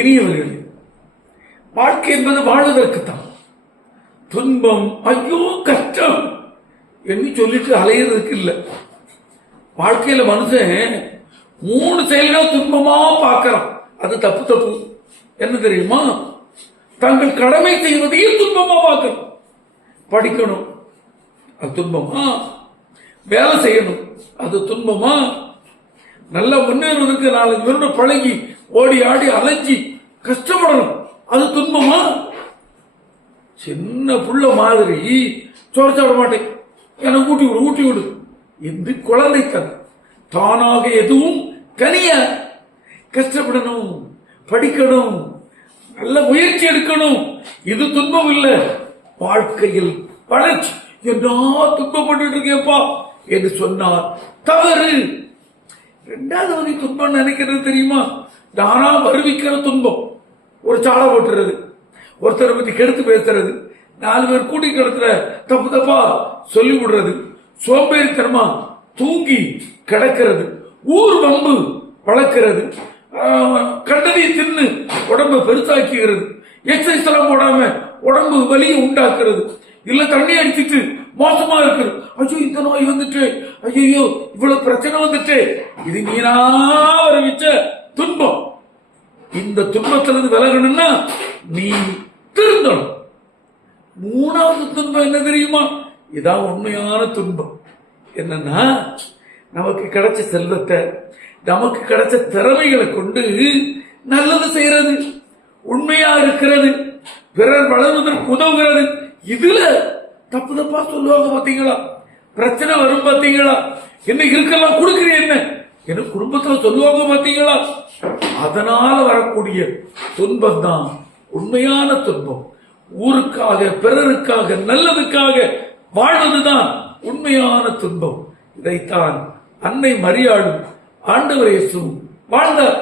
இனியவர்களே, வாழ்க்கை என்பது வாழ்வதற்குத்தான். துன்பம் ஐயோ கஷ்டம் என்று சொல்லிட்டு அலையிறதுக்கு இல்லை. வாழ்க்கையில மனுஷன் 3 செயல்கள் துன்பமா பார்க்கிறான். அது தப்பு தப்பு. என்ன தெரியுமா? தங்கள் கடமை செய்வதையே துன்பமா பார்க்கணும். படிக்கணும், அது துன்பமா? வேலை செய்யணும், அது துன்பமா? நல்லா முன்னேறுவதற்கு 4 பேரோட பழகி ஓடி ஆடி அலைஞ்சி கஷ்டப்படணும், அது துன்பமா? சின்ன புள்ள மாதிரி சோறு சாப்பிட மாட்டேன், எனக்கு ஊட்டி விடு என்று குழந்தை தானாக எதுவும் கனிய கஷ்டப்படணும், படிக்கணும், நல்ல முயற்சி எடுக்கணும், இது துன்பம் இல்லை. வாழ்க்கையில் வளர்ச்சி என்ன துன்பப்பட்டு இருக்கேப்பா என்று சொன்னார் தவறு. 2வது வகை துன்பம் நினைக்கிறது தெரியுமா? நானா வருவிக்கிற துன்பம். ஒரு சாலை போட்டுறது, ஒருத்தரை பத்தி கெடுத்து பேசுறது, 4 பேர் கூட்டி கிடத்துல தப்பு தப்பா சொல்லி விடுறது, சோம்பேறித்தனமா தூங்கி கிடக்கிறது, ஊர் வம்பு வளர்க்கிறது, கண்டதை தின்னு உடம்பு பெருசாக்கிறது, எக்ஸசைஸ் எல்லாம் போடாம உடம்பு வலியை உண்டாக்குறது, இல்ல தண்ணி அடிச்சுட்டு மோசமா இருக்குது, ஐயோ இந்த நோய் வந்துட்டு, ஐயோ இவ்வளவு பிரச்சனை வந்துட்டு, இது நீனா வரவிச்ச துன்பம். இந்த துன்பத்திலிருந்து விலகணும்னா நீ திருந்தணும். 3வது துன்பம் என்ன தெரியுமா? இதான் உண்மையான துன்பம். என்னன்னா, நமக்கு கிடைச்ச செல்வத்தை, நமக்கு கிடைச்ச திறமைகளை கொண்டு நல்லது செய்யறது, உண்மையா இருக்கிறது, பிறர் வளர்வதற்கு உதவுகிறது. இதுல தப்பு தப்பா சொல்லுவாங்க பாத்தீங்களா? பிரச்சனை வரும் பாத்தீங்களா? என்ன இருக்கலாம் கொடுக்குறீ என்ன குடும்பத்துல சொல்லுவாங்க பாத்தீங்களா? அதனால வரக்கூடிய துன்பம் தான் உண்மையான துன்பம். ஊருக்காக, பிறருக்காக, நல்லதுக்காக வாழ்வதுதான் உண்மையான துன்பம். இதைத்தான் அன்னை மரியாளும் ஆண்டவர் இயேசுவும் வாழ்ந்தார்.